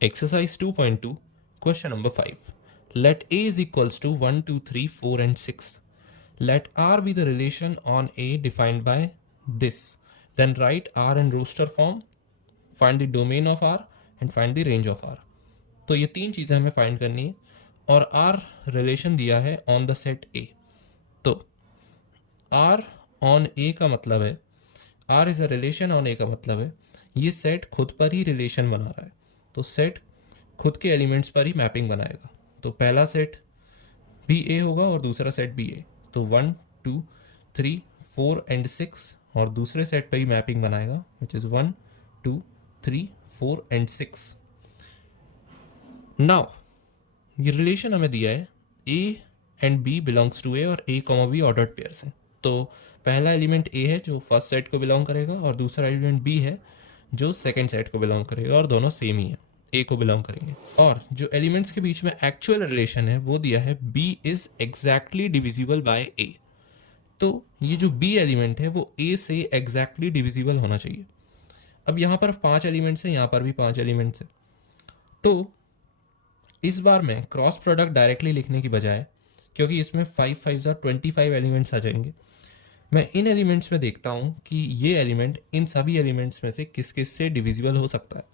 Exercise 2.2, question number 5. Let A is equals to 1, 2, 3, 4 and 6. Let R be the relation on A defined by this. Then write R in roster form, find the domain of R and find the range of R. तो ये तीन चीज़ें हमें find करनी है और R relation दिया है ऑन द सेट A. तो R ऑन A का मतलब है, R is a relation on A का मतलब है ये सेट खुद पर ही रिलेशन बना रहा है. तो सेट खुद के एलिमेंट्स पर ही मैपिंग बनाएगा. तो पहला सेट भी A होगा और दूसरा सेट भी A. तो 1, 2, 3, 4 एंड 6 और दूसरे सेट पर ही मैपिंग बनाएगा विच इज़ 1, 2, 3, 4 एंड 6. नाउ ये रिलेशन हमें दिया है A and B belongs to A और A, B ऑर्डर्ड पेयर्स हैं. तो पहला एलिमेंट A है जो फर्स्ट सेट को बिलोंग करेगा और दूसरा एलिमेंट B है जो सेकंड सेट को बिलोंग करेगा और दोनों सेम ही है, A को बिलोंग करेंगे. और जो एलिमेंट्स के बीच में एक्चुअल रिलेशन है वो दिया है B is exactly divisible by A. तो ये जो B एलिमेंट है वो A से एग्जैक्टली डिविजिबल होना चाहिए. अब यहाँ पर 5 एलिमेंट्स हैं, यहाँ पर भी 5 एलिमेंट्स हैं. तो इस बार मैं क्रॉस प्रोडक्ट डायरेक्टली लिखने की बजाय, क्योंकि इसमें 5 5 25 एलिमेंट्स आ जाएंगे, मैं इन एलिमेंट्स में देखता हूँ कि ये एलिमेंट इन सभी एलिमेंट्स में से किस किस से डिविजिबल हो सकता है.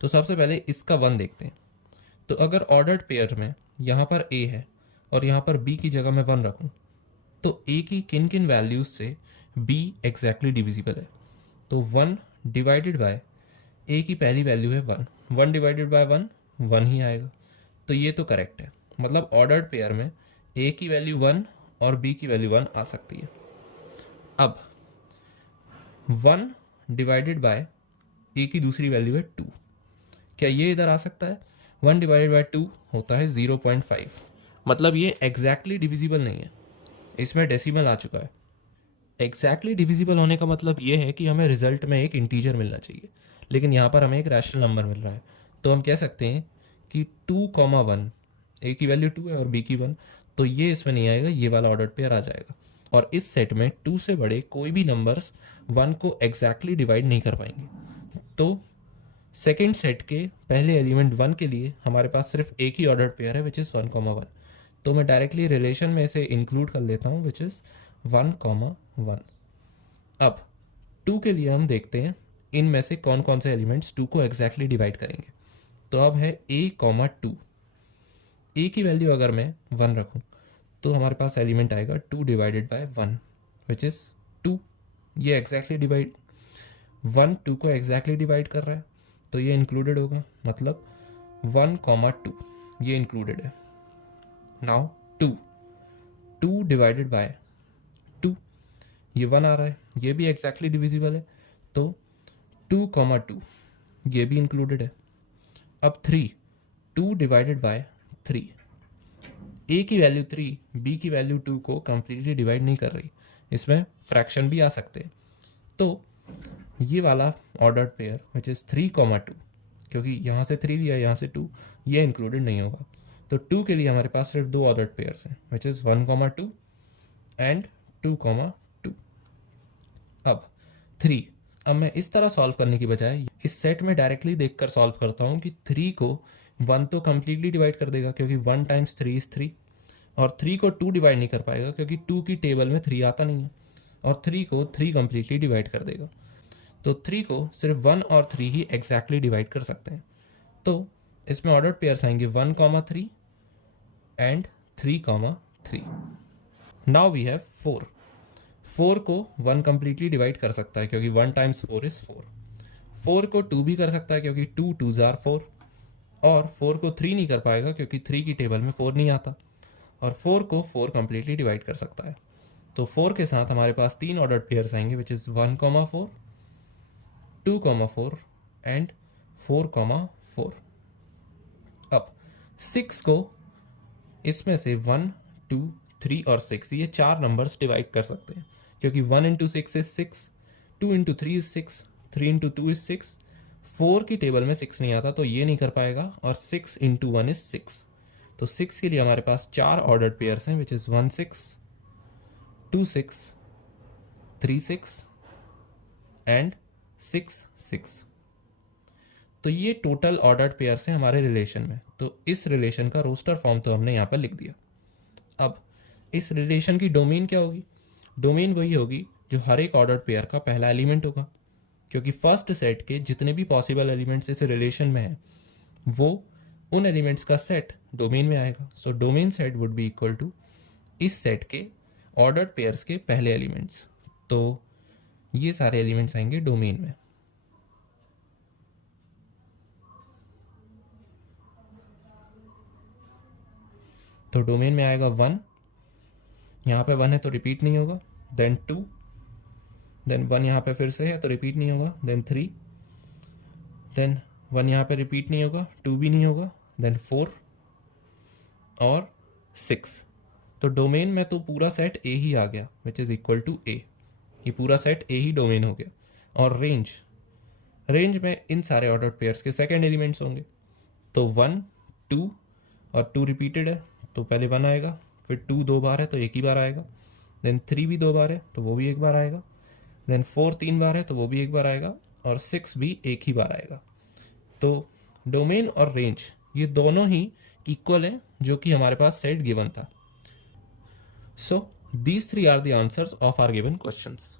तो सबसे पहले इसका 1 देखते हैं. तो अगर ऑर्डर्ड पेयर में यहाँ पर A है और यहाँ पर B की जगह मैं 1 रखूँ तो A की किन किन वैल्यूज से B एग्जैक्टली डिविजिबल है. तो 1 डिवाइडेड बाय A की पहली वैल्यू है 1, 1 डिवाइडेड बाय 1 1 ही आएगा. तो ये तो करेक्ट है, मतलब ऑर्डर्ड पेयर में A की वैल्यू 1 और B की वैल्यू 1 आ सकती है. अब 1 डिवाइडेड बाय A की दूसरी वैल्यू है 2, क्या ये इधर आ सकता है? 1 डिवाइडेड बाय 2 होता है 0.5, मतलब ये एग्जैक्टली डिविजिबल नहीं है, इसमें डेसिमल आ चुका है. एग्जैक्टली डिविजिबल होने का मतलब ये है कि हमें रिजल्ट में एक इंटीजर मिलना चाहिए, लेकिन यहाँ पर हमें एक रैशनल नंबर मिल रहा है. तो हम कह सकते हैं कि 2, 1, A की वैल्यू 2 है और B की 1, तो ये इसमें नहीं आएगा, ये वाला ऑर्डर्ड पेयर आ जाएगा. और इस सेट में 2 से बड़े कोई भी नंबर्स 1 को एग्जैक्टली डिवाइड नहीं कर पाएंगे. तो सेकेंड सेट के पहले एलिमेंट 1 के लिए हमारे पास सिर्फ एक ही ऑर्डर्ड पेयर है विच इज़ 1, 1. तो मैं डायरेक्टली रिलेशन में इसे इंक्लूड कर लेता हूँ विच इज़ 1, 1. अब 2 के लिए हम देखते हैं इनमें से कौन कौन से एलिमेंट्स 2 को एग्जैक्टली डिवाइड करेंगे. तो अब है A, 2. A की वैल्यू अगर मैं 1 रखूँ तो हमारे पास एलिमेंट आएगा 2 डिवाइडेड बाय 1 विच इज़ 2. ये एग्जैक्टली डिवाइड 1 2 को एग्जैक्टली डिवाइड कर रहा है तो ये इंक्लूडेड होगा, मतलब 1, 2 ये इंक्लूडेड है. नाउ 2 डिवाइडेड बाय 2, ये 1 आ रहा है, ये भी एग्जैक्टली डिविजिबल है, तो 2, 2 ये भी इंक्लूडेड है. अब 2 डिवाइडेड बाय 3, A की वैल्यू 3 B की वैल्यू 2 को कंप्लीटली डिवाइड नहीं कर रही, इसमें फ्रैक्शन भी आ सकते हैं. तो ये वाला ऑर्डर्ड पेयर विच इज़ 3, 2, क्योंकि यहाँ से 3 लिया यहाँ से 2, ये इंक्लूडेड नहीं होगा. तो 2 के लिए हमारे पास सिर्फ 2 ऑर्डर्ड पेयर्स हैं विच इज़ 1, 2 एंड 2, 2. अब 3, अब मैं इस तरह सॉल्व करने की बजाय इस सेट में डायरेक्टली देखकर सॉल्व करता हूँ कि 3 को 1 तो कंप्लीटली डिवाइड कर देगा क्योंकि 1 टाइम्स 3 इज़ 3, और 3 को 2 डिवाइड नहीं कर पाएगा क्योंकि 2 की टेबल में 3 आता नहीं है, और 3 को 3 कंप्लीटली डिवाइड कर देगा. तो 3 को सिर्फ 1 और 3 ही एग्जैक्टली डिवाइड कर सकते हैं. तो इसमें ऑर्डर्ड पेयर्स आएंगे 1, 3 एंड 3, 3. Now we have 4. 4 को 1 कंप्लीटली डिवाइड कर सकता है क्योंकि 1 टाइम्स 4 इज 4. 4 को 2 भी कर सकता है क्योंकि 2 2s are 4, और 4 को 3 नहीं कर पाएगा क्योंकि 3 की टेबल में 4 नहीं आता, और 4 को 4 कंप्लीटली डिवाइड कर सकता है. तो 4 के साथ हमारे पास 3 ऑर्डर्ड पेयर्स आएंगे विच इज़ 1, 4, 2, 4 एंड 4, 4. अब 6 को इसमें से 1, 2, 3 और 6 ये 4 नंबर्स डिवाइड कर सकते हैं क्योंकि 1 into 6 is 6, 2 into 3 is 6, 3 into 2 is 6. 4 की टेबल में 6 नहीं आता तो ये नहीं कर पाएगा, और 6 इंटू 1 इज 6. तो 6 के लिए हमारे पास 4 ऑर्डर्ड पेयर्स हैं विच इज़ 1, 6, 2, 6, 3, 6 एंड 6, 6. तो तो ये टोटल ऑर्डर्ड पेयर्स हैं हमारे रिलेशन में। तो इस रिलेशन का रोस्टर फॉर्म तो हमने यहाँ पर लिख दिया। अब इस रिलेशन की डोमेन क्या होगी? डोमेन वही होगी जो हर एक ऑर्डर्ड पेयर का पहला एलिमेंट होगा, क्योंकि फर्स्ट सेट के जितने भी पॉसिबल एलिमेंट्स इस रिलेशन में हैं वो उन एलिमेंट्स का सेट डोमेन में आएगा। So domain set would be equal to इस सेट के ऑर्डर्ड पेयर्स के पहले एलिमेंट्स। तो ये सारे एलिमेंट्स आएंगे डोमेन में। तो डोमेन में आएगा 1, यहाँ पे 1 है तो रिपीट नहीं होगा, देन 2, देन 1 यहाँ पे फिर से है तो रिपीट नहीं होगा, देन 3, देन 1 यहाँ पे रिपीट नहीं होगा, 2 भी नहीं होगा, देन 4 और 6। तो डोमेन में तो पूरा सेट ए ही आ गया विच इज़ इक्वल टू ए। ये पूरा सेट ए ही डोमेन हो गया। और रेंज में इन सारे ऑर्डर्ड पेयर्स के सेकंड एलिमेंट्स होंगे। तो 1, 2 और 2 रिपीटेड है तो पहले 1 आएगा, फिर 2 2 बार है तो एक ही बार आएगा, देन 3 भी 2 बार है तो वो भी एक बार आएगा, देन 4 3 बार है तो वो भी एक बार आएगा, और 6 भी एक ही बार आएगा। तो डोमेन और रेंज ये दोनों ही इक्वल हैं, जो कि हमारे पास सेट गिवन था। So these 3 are the answers of our given questions.